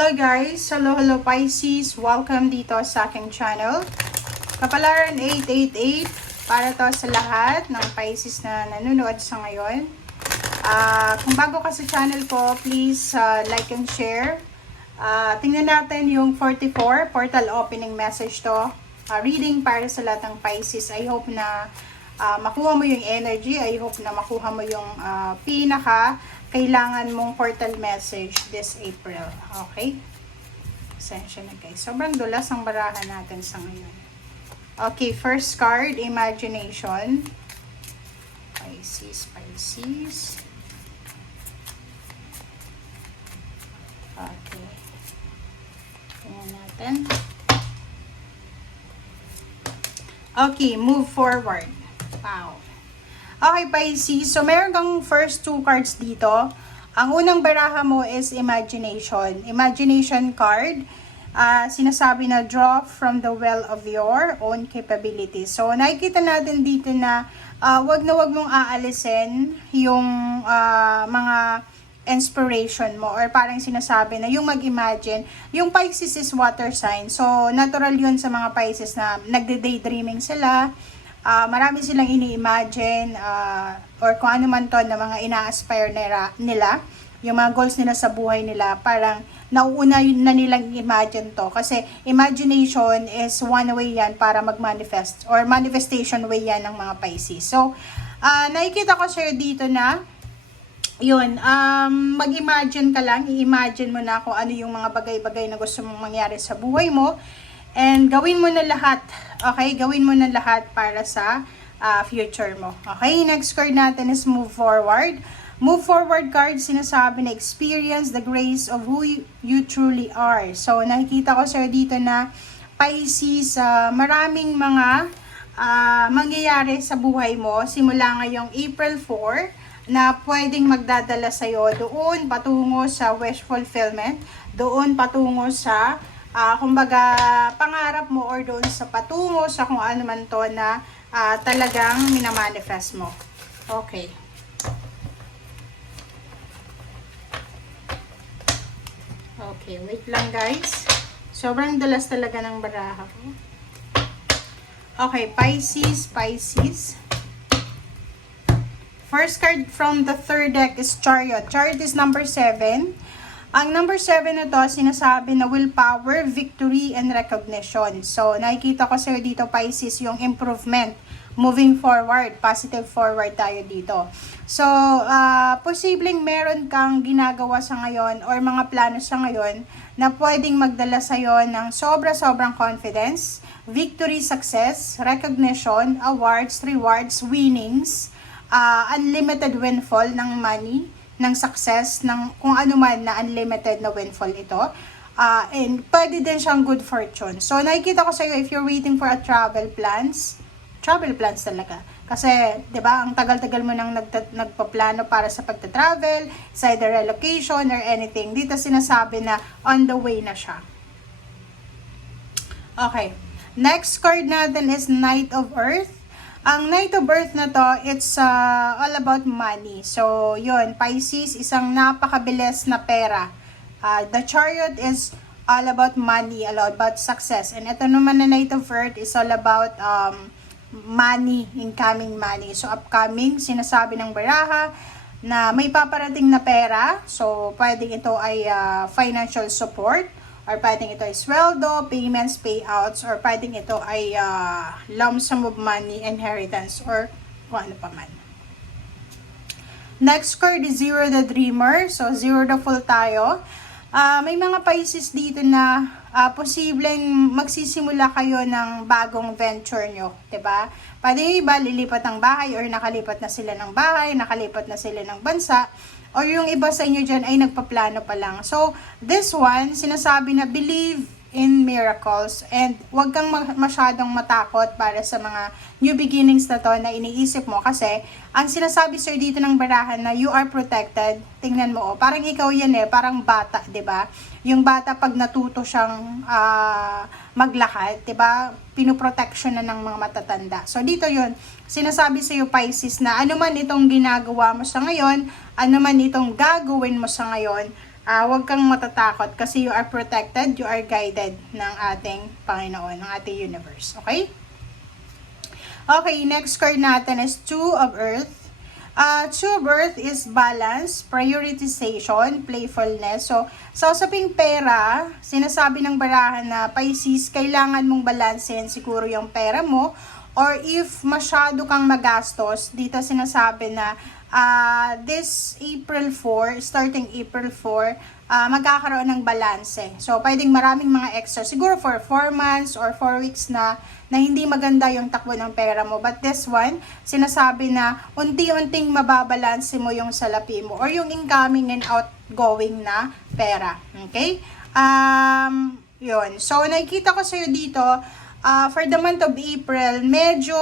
Hello guys! Hello Pisces! Welcome dito sa aking channel. Kapalaran 888 para to sa lahat ng Pisces na nanonood sa ngayon. Kung bago ka sa channel ko, please like and share. Tingnan natin yung 44 portal opening message to. Reading para sa lahat ng Pisces. I hope na makuha mo yung energy. I hope na makuha mo yung pinaka kailangan mong portal message this April. Okay? Pasensya na guys. Sobrang dulas ang barahan natin sa ngayon. Okay, first card, imagination. Pisces. Okay. Tingnan natin. Okay, move forward. Wow. Okay, Pisces. So, meron kang first two cards dito. Ang unang baraha mo is imagination. Imagination card. Sinasabi na draw from the well of your own capabilities. So, nakikita natin dito na wag mong aalisin yung mga inspiration mo or parang sinasabi na yung mag-imagine. Yung Pisces is water sign. So, natural yun sa mga Pisces na nagde-daydreaming sila. Marami silang ini-imagine or kung ano man to na mga ina-aspire nila, yung mga goals nila sa buhay nila, parang nauuna na nilang imagine to kasi imagination is one way yan para mag-manifest or manifestation way yan ng mga Pisces. So, nakikita ko sa'yo dito na yun, mag-imagine ka lang, i-imagine mo na kung ano yung mga bagay-bagay na gusto mong mangyari sa buhay mo. And gawin mo na lahat, okay? Gawin mo na lahat para sa future mo. Okay, next card natin is move forward. Move forward card, sinasabi na experience the grace of who you truly are. So, nakikita ko sir dito na Pisces, maraming mga mangyayari sa buhay mo simula ngayong April 4 na pwedeng magdadala sa'yo doon patungo sa wish fulfillment, doon patungo sa kumbaga, pangarap mo or doon sa patungo sa kung ano man to na talagang minamanifest mo. Okay. Okay, wait lang guys. Sobrang dalas talaga ng baraha ko. Okay, Pisces. First card from the third deck is Chariot. Chariot is number 7. Ang number 7 na to, sinasabi na willpower, victory, and recognition. So, nakikita ko sa'yo dito, Pisces, yung improvement. Moving forward, positive forward tayo dito. So, posibleng meron kang ginagawa sa ngayon or mga plano sa ngayon na pwedeng magdala sa'yo ng sobrang confidence, victory, success, recognition, awards, rewards, winnings, unlimited windfall ng money, ng success, ng kung ano man na unlimited na windfall ito. And pwede din siyang good fortune. So, nakikita ko sa'yo if you're waiting for a travel plans talaga. Kasi, di ba, ang tagal-tagal mo nang nagpaplano para sa pagta-travel, sa either relocation or anything. Dito sinasabi na on the way na siya. Okay. Next card natin is Knight of Earth. Ang Knight of Earth na to, it's all about money. So, yun, Pisces, isang napakabilis na pera. The Chariot is all about money, all about success. And ito naman na Knight of Earth is all about money, incoming money. So, upcoming, sinasabi ng baraha na may paparating na pera. So, pwedeng ito ay financial support. Or pwedeng ito ay sweldo, payments, payouts, or pwedeng ito ay lump sum of money, inheritance, or kung ano pa man. Next card is Zero the Dreamer. So, Zero the Fool tayo. May mga Pisces dito na posibleng magsisimula kayo ng bagong venture nyo. Diba? Pwede yung iba, lilipat ng bahay or nakalipat na sila ng bahay, nakalipat na sila ng bansa. Or yung iba sa inyo dyan ay nagpaplano pa lang. So, this one, sinasabi na believe in miracles and huwag kang masyadong matakot para sa mga new beginnings na to na iniisip mo kasi ang sinasabi sir dito ng barahan na you are protected. Tingnan mo, parang ikaw yan parang bata, 'di ba? Yung bata pag natuto siyang maglakad, 'di ba? Pinoprotection na ng mga matatanda. So dito 'yun, sinasabi sa iyo Pisces na ano man itong ginagawa mo sa ngayon, ano man itong gagawin mo sa ngayon, Huwag kang matatakot kasi you are protected, you are guided ng ating Panginoon, ng ating universe. Okay? Okay, next card natin is Two of Earth. Two of Earth is balance, prioritization, playfulness. So, sa usaping pera, sinasabi ng barahan na Pisces, kailangan mong balansehin siguro yung pera mo. Or if masyado kang magastos, dito sinasabi na this April 4, starting April 4, magkakaroon ng balanse. So, pwedeng maraming mga extra. Siguro for 4 months or 4 weeks na hindi maganda yung takbo ng pera mo. But this one, sinasabi na unti-unting mababalanse mo yung salapi mo or yung incoming and outgoing na pera. Okay? Yun. So, nakikita ko sa'yo dito, for the month of April, medyo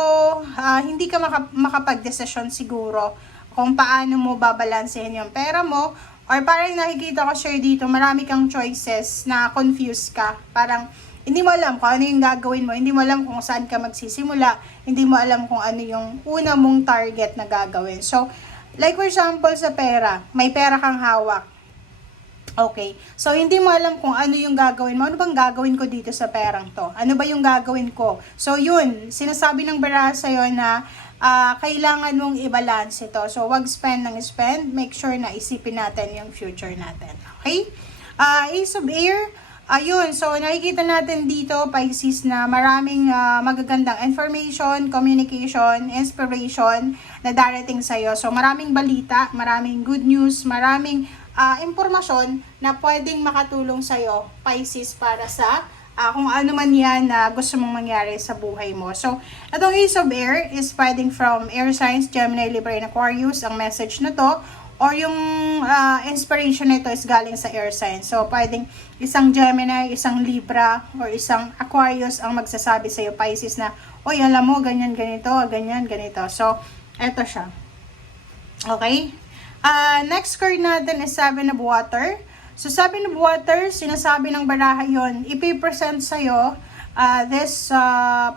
hindi ka makapag-desisyon siguro kung paano mo babalansehin yung pera mo. Or parang nakikita ko sure dito, marami kang choices na confused ka. Parang hindi mo alam kung ano yung gagawin mo, hindi mo alam kung saan ka magsisimula, hindi mo alam kung ano yung una mong target na gagawin. So, like for example sa pera, may pera kang hawak. Okay, so hindi mo alam kung ano yung gagawin mo. Ano bang gagawin ko dito sa perang to? Ano ba yung gagawin ko? So yun, sinasabi ng baraha sa'yo na kailangan mong i-balance ito. So wag spend ng spend. Make sure na isipin natin yung future natin. Okay? Ace of Air. Ayun, so nakikita natin dito, Pisces, na maraming magagandang information, communication, inspiration na darating sa'yo. So maraming balita, maraming good news, maraming impormasyon na pwedeng makatulong sa'yo, Pisces, para sa kung ano man yan na gusto mong mangyari sa buhay mo. So, itong Ace of Air is pwedeng from Air Signs, Gemini, Libra, and Aquarius, ang message na to. Or yung inspiration nito is galing sa Air Signs. So, pwedeng isang Gemini, isang Libra, or isang Aquarius ang magsasabi sa'yo, Pisces, na, oy, alam mo, ganyan, ganito, ganyan, ganito. So, eto siya. Okay? Next card natin is Seven of Water. So, Seven of Water, sinasabi ng baraha yon, ipipresent sa'yo this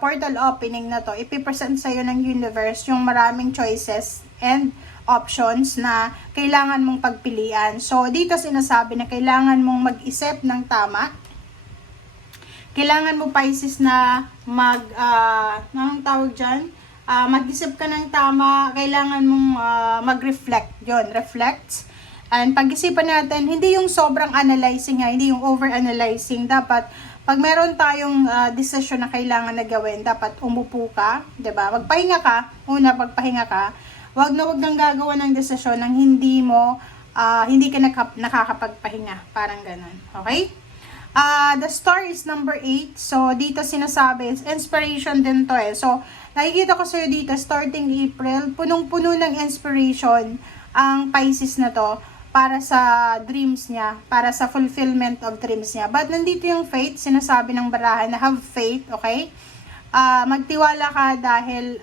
portal opening na to. Ipipresent sa'yo ng universe yung maraming choices and options na kailangan mong pagpilian. So, dito sinasabi na kailangan mong mag-isip ng tama. Kailangan mo, Pisces, na anong tawag dyan? Mag-isip ka ng tama, kailangan mong mag-reflect. Yun, reflect. And pag-isipan natin, hindi yung sobrang analyzing, hindi yung over-analyzing. Dapat, pag meron tayong decision na kailangan na gawin, dapat umupo ka, 'di ba? Magpahinga ka, pagpahinga ka, wag nang gagawa ng desisyon nang hindi ka nakakapagpahinga. Parang ganun. Okay? The star is number 8. So, dito sinasabi, inspiration din to eh. So, nakikita ko sa'yo dito, starting April, punong-puno ng inspiration ang Pisces na to para sa dreams niya, para sa fulfillment of dreams niya. But nandito yung faith, sinasabi ng barahan na have faith, okay? Magtiwala ka dahil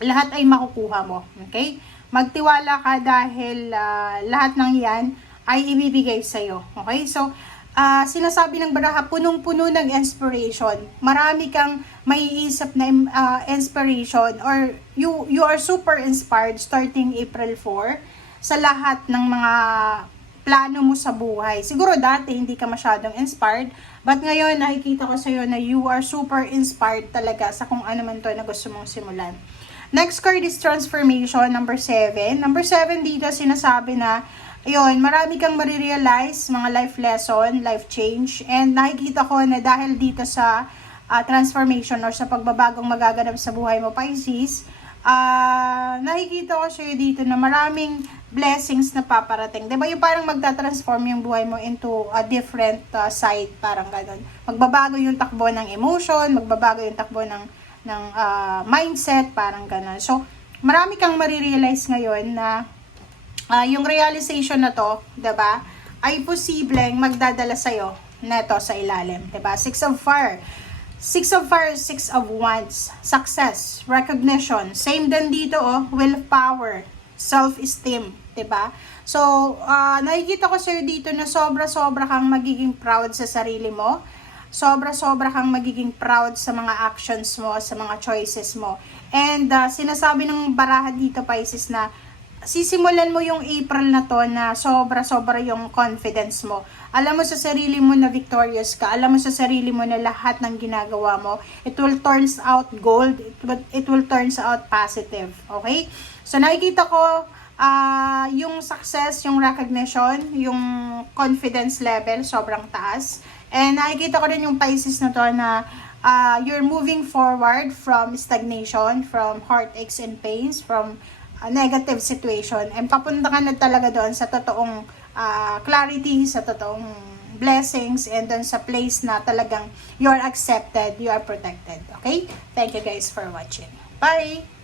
lahat ay makukuha mo, okay? Magtiwala ka dahil lahat ng yan ay ibibigay sa'yo, okay? So, sinasabi ng baraha, punong-puno ng inspiration. Marami kang maiisip na inspiration or you are super inspired starting April 4 sa lahat ng mga plano mo sa buhay. Siguro dati hindi ka masyadong inspired, but ngayon nakikita ko sa'yo na you are super inspired talaga sa kung ano man to na gusto mong simulan. Next card is transformation, number 7. Number 7 dito sinasabi na ayun, marami kang marirealize, mga life lesson, life change, and nakikita ko na dahil dito sa transformation or sa pagbabagong magaganap sa buhay mo, Pisces, nakikita ko siya dito na maraming blessings na paparating. Diba yung parang magta-transform yung buhay mo into a different side, parang gano'n. Magbabago yung takbo ng emotion, magbabago yung takbo ng mindset, parang gano'n. So, marami kang marirealize ngayon na yung realization na to, diba, ay posibleng magdadala sa'yo neto sa ilalim. Diba? 6 of Fire. 6 of Fire, 6 of Wands. Success, recognition. Same din dito, willpower, self-esteem. Diba? So, nakikita ko sa'yo dito na sobra-sobra kang magiging proud sa sarili mo. Sobra-sobra kang magiging proud sa mga actions mo, sa mga choices mo. And sinasabi ng baraha dito, Pisces, na sisimulan mo yung April na to na sobra-sobra yung confidence mo. Alam mo sa sarili mo na victorious ka. Alam mo sa sarili mo na lahat ng ginagawa mo, it will turns out gold. It will turns out positive. Okay? So, nakikita ko yung success, yung recognition, yung confidence level, sobrang taas. And nakikita ko rin yung Pisces na to na you're moving forward from stagnation, from heartaches and pains, from a negative situation, and papunta ka na talaga doon sa totoong clarity, sa totoong blessings, and doon sa place na talagang you are accepted, you are protected. Okay? Thank you guys for watching. Bye!